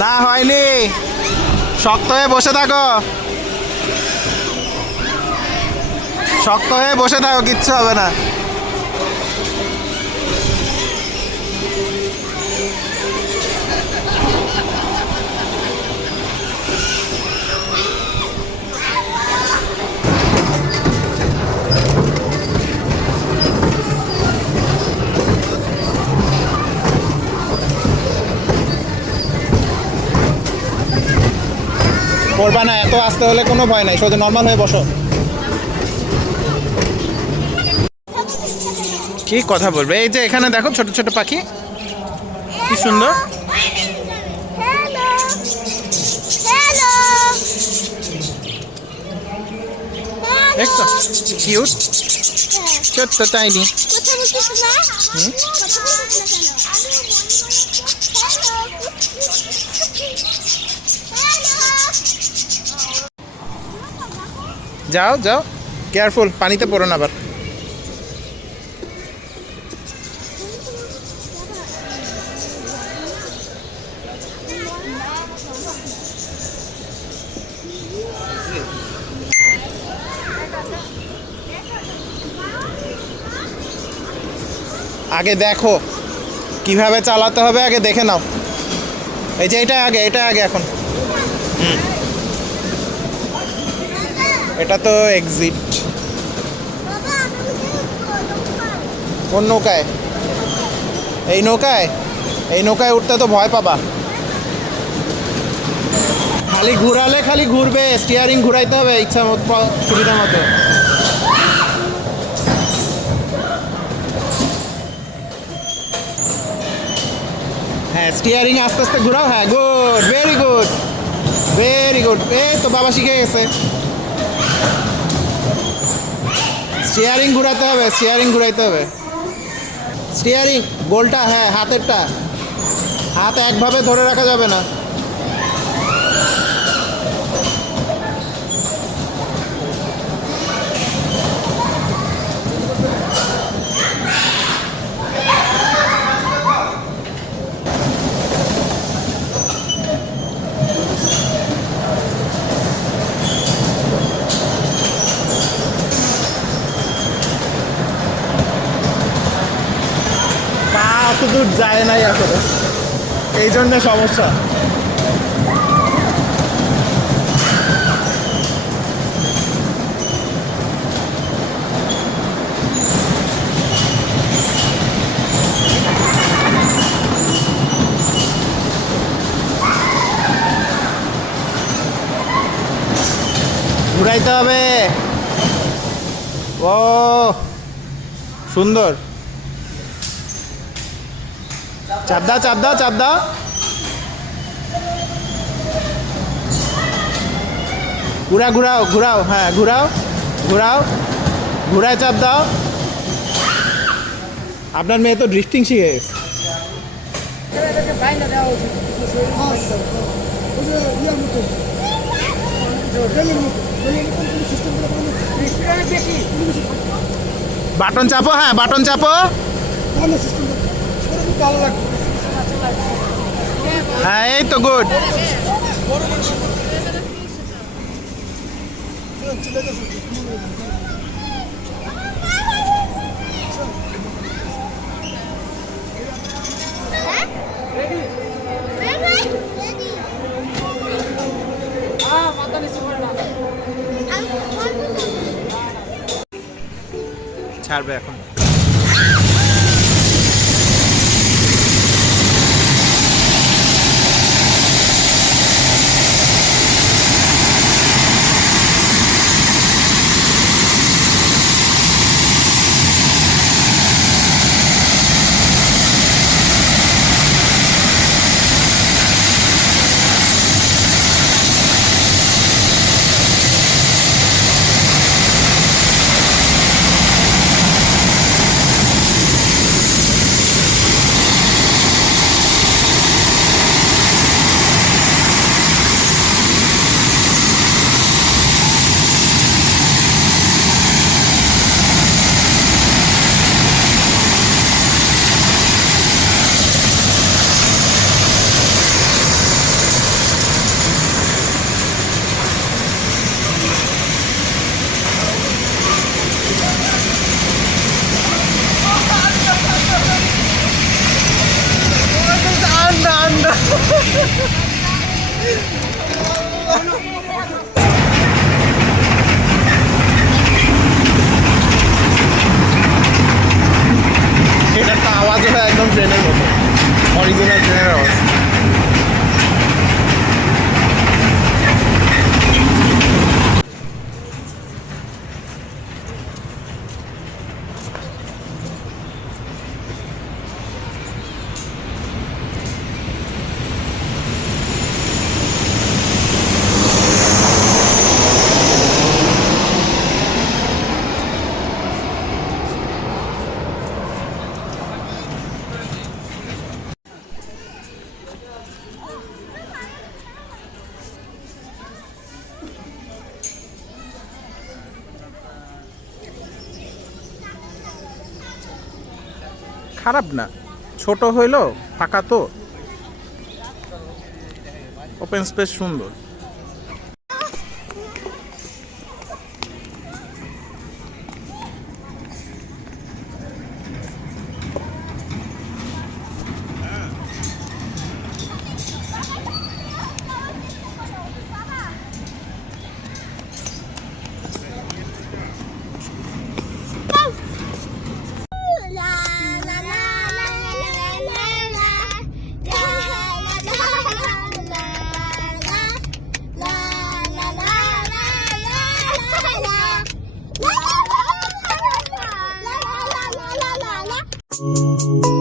না হয়নি, শক্ত হয়ে বসে থাকো, শক্ত হয়ে বসে থাকো, কিচ্ছু হবে না। পড়বা না, এত আসতে হলে কোনো ভয় নাই, সোজা নর্মাল হয়ে বসো। কি কথা বলবে? এই যে এখানে দেখো ছোট ছোট পাখি, কি সুন্দর। দেখছো কিউট, ছোট্ট টাইনি। যাও যাও, কেয়ারফুল, পানিতে পড়ো না আবার। আগে দেখো কিভাবে চালাতে হবে, আগে দেখে নাও। এই যে এটা আগে, এটা আগে এখন। এটা তো এক্সিট। কোন নৌকায়? এই নৌকায়? এই নৌকায় উঠতে তো ভয় পাবা। খালি ঘুরালে খালি ঘুরবে, স্টিয়ারিং ঘুরাইতে হবে ইচ্ছা মতো, সুবিধা মতো। হ্যাঁ, স্টিয়ারিং আস্তে আস্তে ঘুরাও। হ্যাঁ, good, very good, very good. এই তো বাবা শিখে গেছে। স্টিয়ারিং ঘুরাতে হবে, স্টিয়ারিং ঘুরাইতে হবে। স্টিয়ারিং গোলটা, হ্যাঁ হাতেরটা, হাত একভাবে ধরে রাখা যাবে না। এত দূর যায় নাই আসলে, এই জন্য সমস্যা। ঘুরাইতে হবে। ও সুন্দর, চাপ দাও, চাপ দাও, চাপ দাও। ঘুরা, ঘুরাও, ঘুরাও, হ্যাঁ ঘুরাও, ঘুরাও, ঘুরায় চাপ দাও। আপনার মেয়ে তো ড্রিফটিং শিখে গেছে। বাটন চাপো, হ্যাঁ বাটন চাপো। হ্যাঁ এই তো গুড। ছাড়বে এখন। ঠান্ডা। এটা একটা আওয়াজ হয় একদম ট্রেনের মতো, অরিজিনাল ট্রেনের আওয়াজ। খারাপ না, ছোট হইলো, ফাঁকা তো, ওপেন স্পেস সুন্দর। La